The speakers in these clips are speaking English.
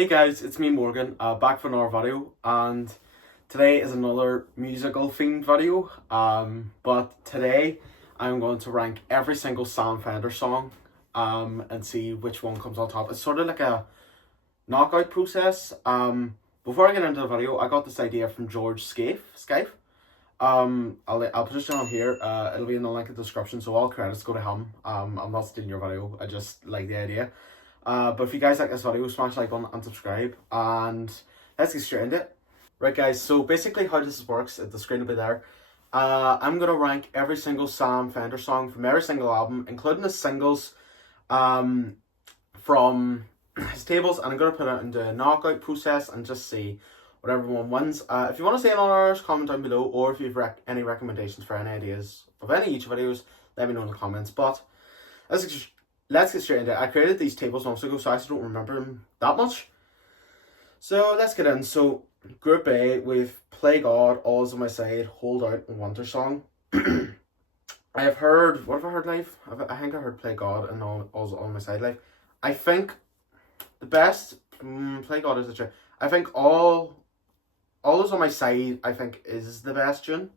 Hey guys, it's me Morgan, back for another video, and today is another musical themed video. But today I'm going to rank every single Sam Fender song, and see which one comes on top. It's sort of like a knockout process. Before I get into the video, I got this idea from George Scaife. I'll put it on here. It'll be in the link in the description, so all credits go to him. I'm not stealing your video. I just like the idea. But if you guys like this video, smash the like button and subscribe, and let's get straight into it. Right guys, so basically how this works, the screen will be there. I'm going to rank every single Sam Fender song from every single album, including the singles from his tables, and I'm going to put it into a knockout process and just see what everyone wins. If you want to say anything else, comment down below, or if you've any recommendations for any ideas of any YouTube videos, let me know in the comments. But let's get straight into it. I created these tables months ago, so I actually don't remember them that much. So let's get in. So Group A, we've Play God, All's on My Side, Hold Out, and Winter Song. I have heard, what have I heard live? I think I heard Play God and All's on My Side live. I think the best, Play God is the tune. I think All Is on My Side, I think, is the best tune.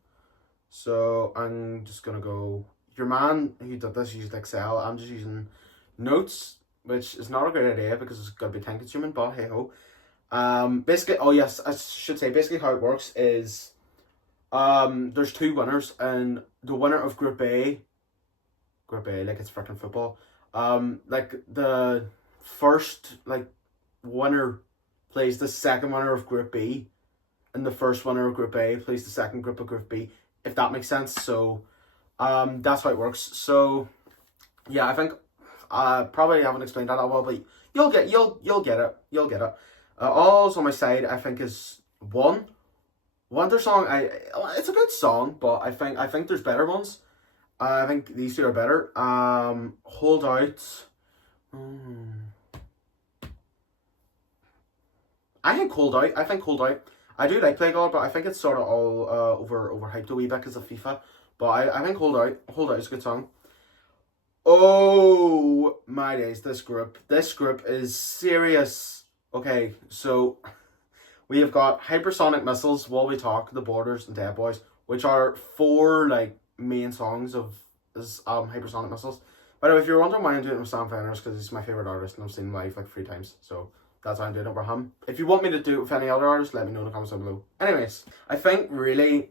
So I'm just going to go, your man who did this used Excel. I'm just using notes, which is not a great idea because it's got to be time consuming, but hey ho. Basically, oh yes, I should say, basically how it works is, there's two winners, and the winner of Group A, like it's freaking football, like the first, like, winner plays the second winner of Group B, and the first winner of Group A plays the second group of Group B, if that makes sense. So, that's how it works. So, yeah, I think probably haven't explained that well, but you'll get it. All's on My Side, I think, is one. Winter Song, it's a good song, but I think there's better ones. I think these two are better. Hold Out. I think Hold Out. I do like Play God, but I think it's sort of all overhyped a wee bit because of FIFA. But I think Hold Out is a good song. Oh my days, this group is serious. Okay, so we have got Hypersonic Missiles, While We Talk, The Borders, and Dead Boys, which are four like main songs of this Hypersonic Missiles. By the way, if you're wondering why I'm doing it with Sam Fender, because he's my favourite artist and I've seen him live like 3 times, so that's why I'm doing it with him. If you want me to do it with any other artist, let me know in the comments down below. Anyways, I think really,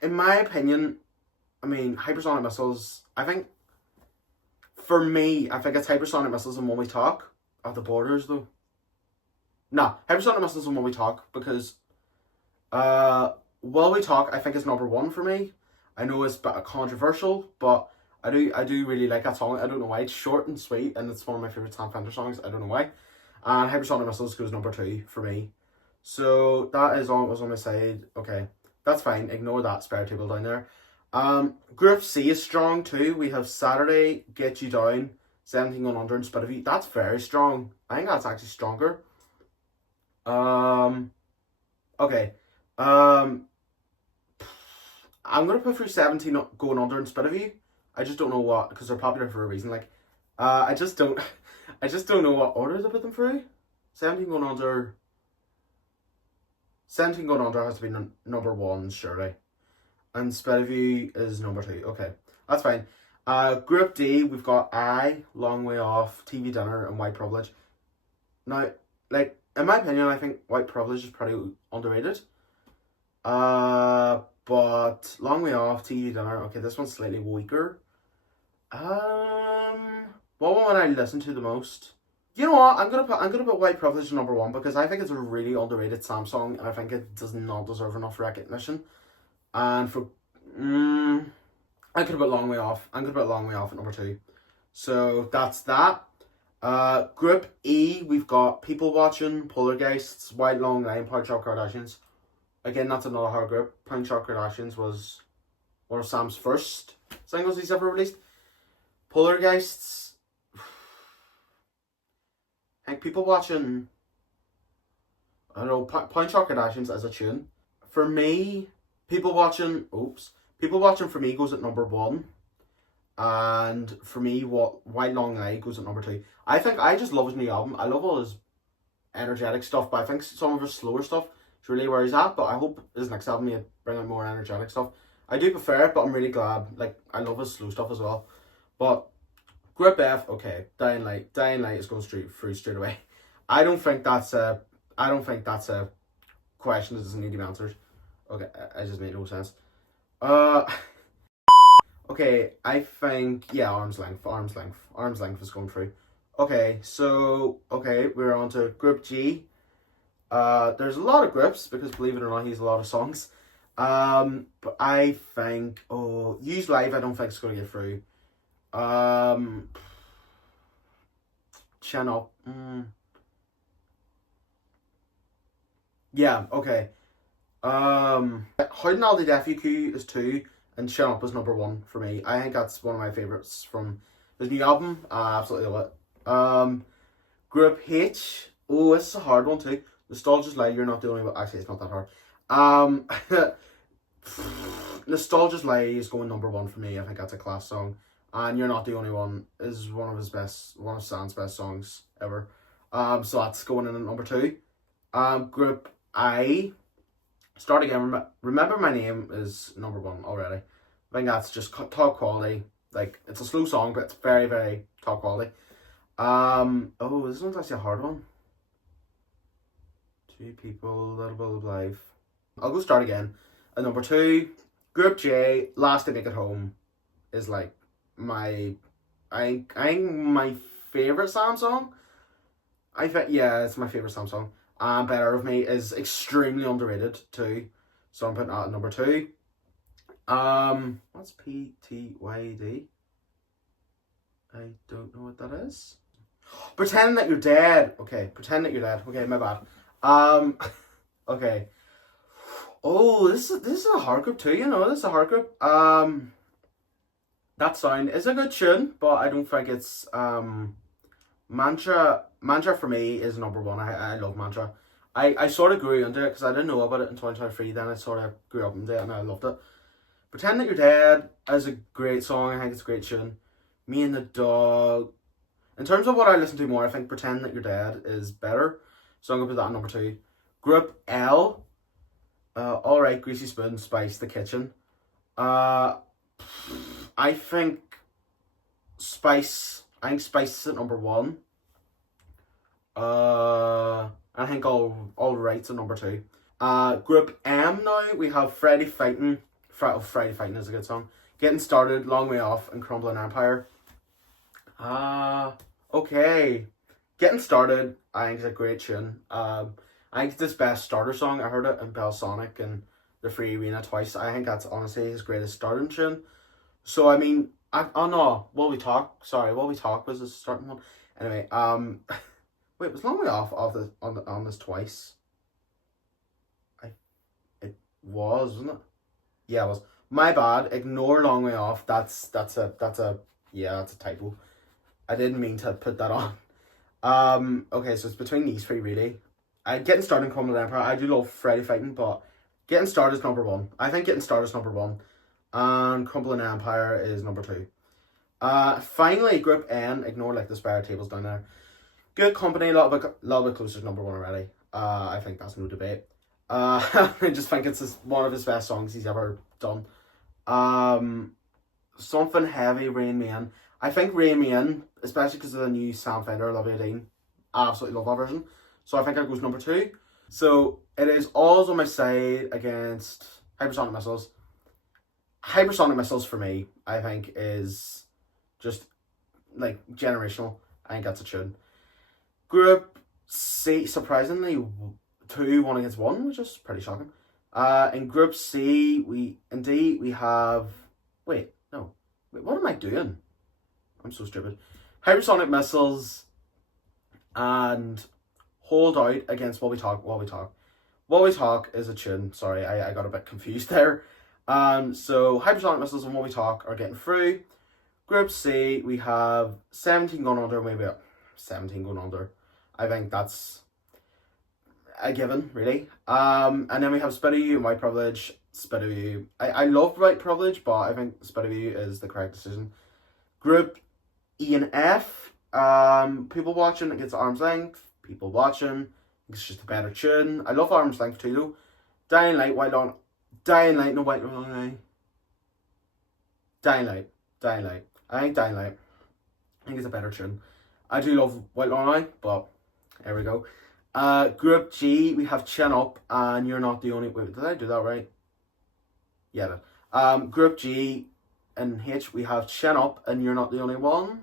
in my opinion, I mean, Hypersonic Missiles, for me, I think it's Hypersonic Missiles and When We Talk. At The Borders, though. Nah, Hypersonic Missiles and When We Talk, because While We Talk, I think, is number 1 for me. I know it's a bit controversial, but I do really like that song. I don't know why. It's short and sweet, and it's one of my favourite Sam Fender songs. I don't know why. And Hypersonic Missiles goes number 2 for me. So that is all was on my side. Okay, that's fine. Ignore that spare table down there. Group C is strong too. We have Saturday, Get You Down, 17 Going Under, and Spit of You. That's very strong. I think that's actually stronger. Okay. I'm gonna put through 17 Going Under and Spit of You. I just don't know what, because they're popular for a reason. Like, I just don't know what order to put them through. 17 Going Under has to be number 1, surely. And Spit of You is number 2. Okay, that's fine. Group D, we've got Long Way Off, TV Dinner, and White Privilege. Now, like, in my opinion, I think White Privilege is pretty underrated. But Long Way Off, TV Dinner, okay, this one's slightly weaker. What one would I listen to the most? You know what? I'm gonna put White Privilege number 1 because I think it's a really underrated Sam song, and I think it does not deserve enough recognition. And for I could have put Long Way Off. I'm gonna put Long Way Off at number 2. So that's that. Group E, we've got People Watching, Poltergeists, White Long Line, Punch Out Kardashians. Again, that's another hard group. Punch Out Kardashians was one of Sam's first singles he's ever released. Poltergeists, I think People Watching, I don't know, Punch Out Kardashians as a tune. For me, People Watching for me goes at number 1. And for me, White Long Line goes at number 2. I think I just love his new album. I love all his energetic stuff, but I think some of his slower stuff is really where he's at. But I hope his next album he bring out more energetic stuff. I do prefer it, but I'm really glad. Like, I love his slow stuff as well. But Group F, okay, Dying Light. Dying Light is going straight away. I don't think that's a question that doesn't need to be answered. Okay, I just made no sense. Okay, I think, yeah, Arm's Length is going through. Okay, so, okay, we're on to Group G. There's a lot of groups, because believe it or not, he has a lot of songs. But I think, Use Live, I don't think it's going to get through. Chin Up. Yeah, okay. Howden Aldi FUQ is 2, and Chin Up is number 1 for me. I think that's one of my favourites from his new album. I absolutely love it. Group H. Oh, this is a hard one too. Nostalgia's Lie, You're Not the Only One. Actually, it's not that hard. Nostalgia's Lie is going number 1 for me. I think that's a class song. And You're Not the Only One is one of Sam's best songs ever. So that's going in at number 2. Group I. Start Again. Remember My Name is number 1 already. I think that's just top quality. Like, it's a slow song, but it's very, very top quality. This one's actually a hard one. Two People, Little Bit of Life. I'll go Start Again. At number 2, Group J, Last to Make It Home is like my my favourite Sam song. I think, yeah, it's my favourite Sam song. And Better of Me is extremely underrated too. So I'm putting that at number 2. What's PTYD? I don't know what that is. Pretend That You're Dead. Okay, Pretend That You're Dead. Okay, my bad. Okay. Oh, this is a hard group too, you know, this is a hard group. That Sound is a good tune, but I don't think it's, Mantra for me is number 1. I love Mantra. I sort of grew into it, because I didn't know about it in 2023, then I sort of grew up into it, and I loved it. Pretend That You're Dead is a great song, I think it's a great tune. Me and the Dog. In terms of what I listen to more, I think Pretend That You're Dead is better, so I'm going to put that at number 2. Group L. Alright, Greasy Spoon, Spice, The Kitchen. I think Spice is at number 1. I think Alright's at number 2. Group M now, we have Friday Fighting. Friday Fighting is a good song. Getting Started, Long Way Off, and Crumbling Empire. Okay. Getting Started, I think is a great tune. I think it's his best starter song. I heard it in Belsonic and the Free Arena twice. I think that's honestly his greatest starting tune. So I mean, While We Talk was his starting one. Anyway, wait, was Long Way Off on this twice? It was, wasn't it? Yeah, it was. My bad. Ignore Long Way Off. That's a typo. I didn't mean to put that on. Okay, so it's between these 3 really. Getting Started and Crumbling Empire. I do love Friday Fighting, but Getting Started is number 1. I think Getting Started is number 1. And Crumbling Empire is number 2. Finally, Group N. Ignore like the spare tables down there. Good Company, a little bit closer to number 1 already. I think that's no debate. I just think it's one of his best songs he's ever done. Something Heavy, Rain Me In. I think Rain Me In, especially because of the new Sam Fender, Love You Dean. I absolutely love that version. So I think that goes number 2. So it is All's on My Side against Hypersonic Missiles. Hypersonic Missiles for me, I think, is just like generational. I think that's a tune. Group C, surprisingly, 2 1 against 1, which is pretty shocking. In Group C, we have. Wait, what am I doing? I'm so stupid. Hypersonic Missiles and Hold Out against While We Talk. While We Talk is a tune. Sorry, I got a bit confused there. So Hypersonic Missiles and While We Talk are getting through. Group C, we have 17 Going Under, maybe 17 Going Under. I think that's a given, really. And then we have Spit of You and White Privilege. Spit of You. I love White Privilege, but I think Spit of You is the correct decision. Group E and F. People Watching against Arm's Length. People Watching. It's just a better tune. I love Arm's Length too though. Dying Light, Dying Light, no White Long Eye. Dying Light. I think Dying Light. I think it's a better tune. I do love White Long Eye, but there we go. Group G, we have Chin Up and You're Not the Only. Wait, did I do that right? Yeah. Group G and H, we have Chin Up and You're Not the Only One.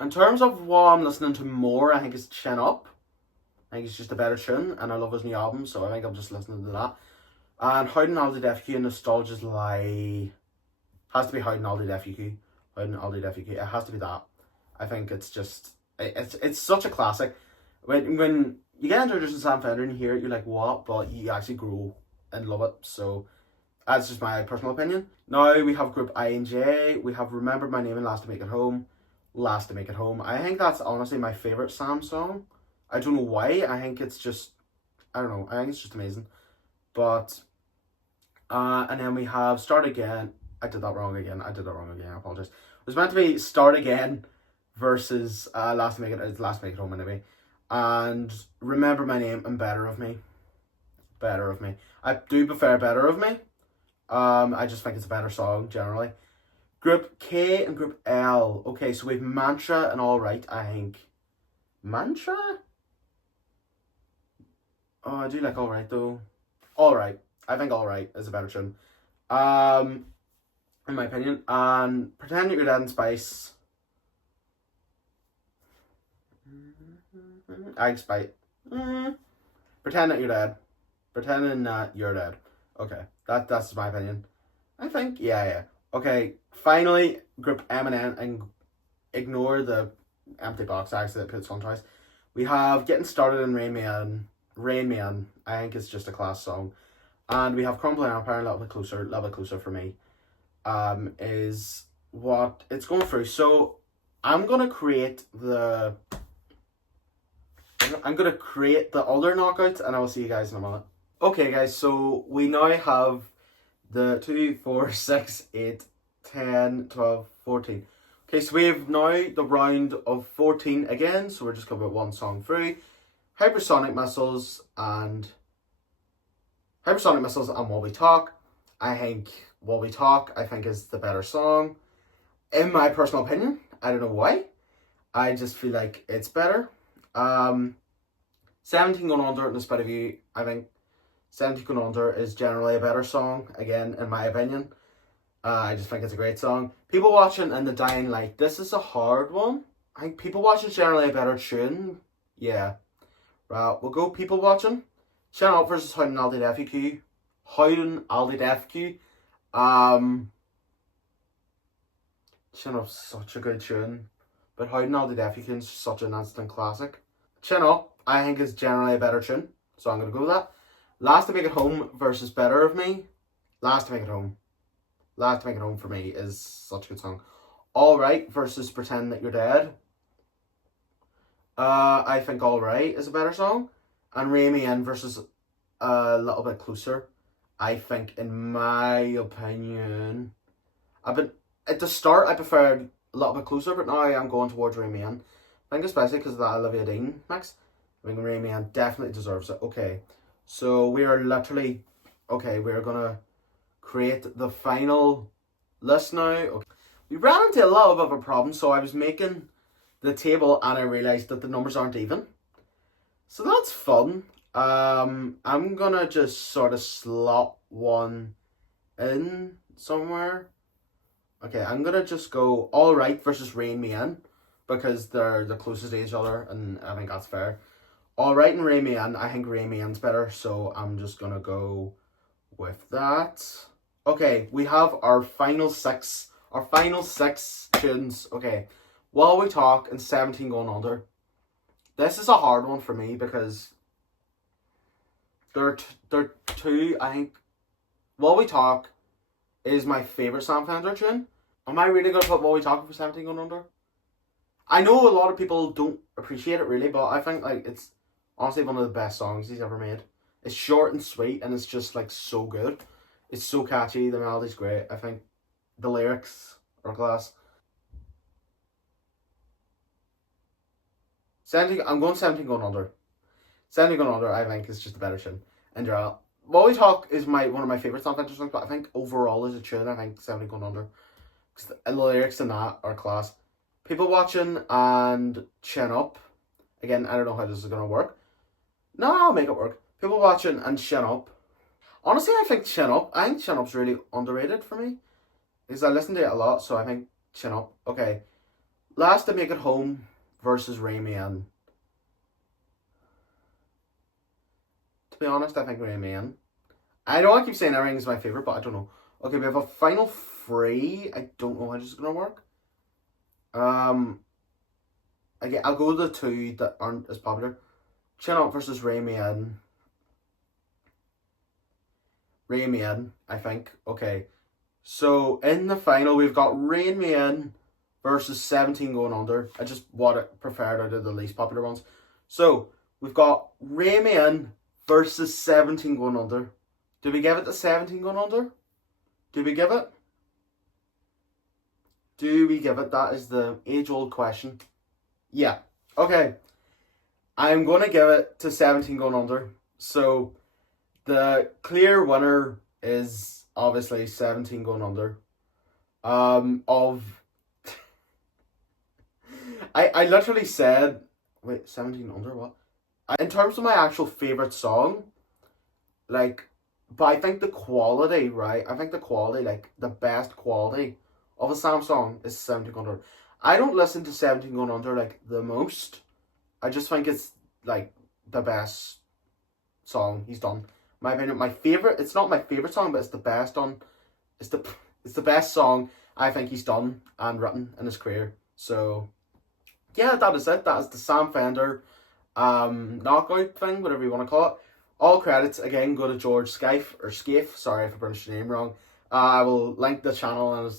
In terms of what I'm listening to more, I think it's Chin Up. I think it's just a better tune, and I love his new album, so I think I'm just listening to that. And Howden Aldi Defq and Nostalgia's Lie. Has to be Howden Aldi Defq. Howden Aldi Defq. It has to be that. I think it's just it's such a classic. When you get introduced to Sam Fender and you hear it, you're like, what? But you actually grow and love it. So that's just my personal opinion. Now we have Group I and J. We have Remember My Name and Last to Make It Home. Last to Make It Home. I think that's honestly my favourite Sam song. I don't know why. I think it's just, I don't know. I think it's just amazing. But, and then we have Start Again. I did that wrong again. I apologize. It was meant to be Start Again versus Last to Make It Home anyway. And Remember My Name and Better of Me. I do prefer Better of Me. I just think it's a better song generally. Group K and Group L. Okay, so we have Mantra and Alright, I think. Mantra? Oh, I do like Alright though. Alright. I think Alright is a better tune. In my opinion. And Pretend That You're Dead and Spice. I Spice. Pretend That You're Dead. Pretending That You're Dead. Okay, that's my opinion. I think, yeah. Okay, finally, Group M and N, and ignore the empty box actually that puts on twice. We have Getting Started in Rain Man. I think it's just a class song. And we have Crumbling Empire, a little bit closer for me. Is what it's going through. So I'm gonna create the other knockouts, and I will see you guys in a minute. Okay, guys. So we now have the 2, 4, 6, 8, 10, 12, 14. Okay, so we have now the round of 14 again. So we're just going to put one song through. Hypersonic Missiles and While We Talk. I think While We Talk, is the better song. In my personal opinion. I don't know why. I just feel like it's better. 17 Going Under and The Spite of You. I think 17 Going Under is generally a better song, again, in my opinion. I just think it's a great song. People Watching and The Dying Light. This is a hard one. I think People Watching is generally a better tune. Yeah. Right, we'll go People Watching. Chin Up versus Howden Aldi Defq. Chin Up's such a good tune. But Howden Aldi Defq is such an instant classic. Chin Up, I think, is generally a better tune. So I'm going to go with that. Last to Make It Home versus Better of Me. Last to Make It Home. Last to Make It Home for me is such a good song. Alright versus Pretend That You're Dead. I think Alright is a better song. And Ray Me In versus A Little Bit Closer. I think, in my opinion, at the start I preferred A Little Bit Closer, but now I'm going towards Ray Me In. I think especially because of that Olivia Dean mix. I think Ray Me In definitely deserves it. Okay. So we are literally, we're going to create the final list now. Okay. We ran into a little bit of a problem, so I was making the table and I realised that the numbers aren't even. So that's fun. I'm going to just sort of slot one in somewhere. Okay, I'm going to just go Alright versus Rain Me In, because they're the closest to each other, and I think that's fair. Alright and Ray Me In, I think Ray Me In's better, so I'm just going to go with that. Okay, we have our final six tunes. Okay, While We Talk and 17 Going Under. This is a hard one for me because they're two, I think. While We Talk is my favourite Sam Fender tune. Am I really going to put While We Talk for 17 Going Under? I know a lot of people don't appreciate it really, but I think like it's honestly one of the best songs he's ever made. It's short and sweet, and it's just like so good. It's so catchy, the melody's great. I think the lyrics are class. 17, I'm going 17 going under. 17 going under, I think, is just a better tune. In general. While We Talk is one of my favourite Sam Fender songs, but I think overall as a tune, I think 17 going under. Because the lyrics in that are class. People Watching and Chin Up. Again, I don't know how this is going to work. No, I'll make it work. People Watching and Chin Up. Honestly, I think Chin Up's really underrated for me. Because I listen to it a lot, so I think Chin Up. Okay. Last to Make It Home versus Rain Man. To be honest, I think Rain Man. I know I keep saying everything is my favourite, but I don't know. Okay, we have a final three. I don't know how this is going to work. Again, I'll go with the two that aren't as popular. Chin Up versus Rain Man. Rain Man, I think. Okay. So, in the final, we've got Rain Man versus 17 going under. I just preferred out of the least popular ones. So, we've got Rain Man versus 17 going under. Do we give it to 17 going under? Do we give it? Do we give it? That is the age-old question. Yeah. Okay. I'm going to give it to 17 going under. So, the clear winner is obviously 17 going under. I literally said, wait, 17 under what? In terms of my actual favourite song, like, but I think the quality, right? I think the quality, like, the best quality of a Sam song is 17 going under. I don't listen to 17 going under, like, the most. I just think it's, like, the best song he's done. My opinion, my favourite, it's not my favourite song, but it's the best on, it's the best song I think he's done and written in his career. So, yeah, that is it. That is the Sam Fender knockout thing, whatever you want to call it. All credits, again, go to George Scaife, or Scaife, sorry if I pronounced your name wrong. I will link the channel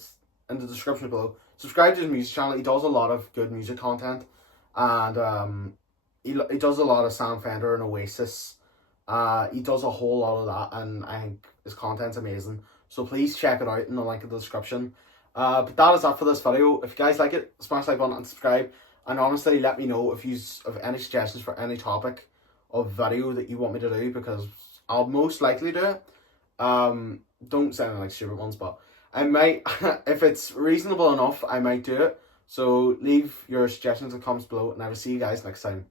in the description below. Subscribe to his music channel. He does a lot of good music content. And he does a lot of Sam Fender and Oasis. He does a whole lot of that, and I think his content's amazing. So please check it out in the link in the description. But that is that for this video. If you guys like it, smash the like button and subscribe. And honestly, let me know if you have any suggestions for any topic of video that you want me to do, because I'll most likely do it. Don't sound like stupid ones, but I might, if it's reasonable enough, I might do it. So leave your suggestions and comments below, and I will see you guys next time.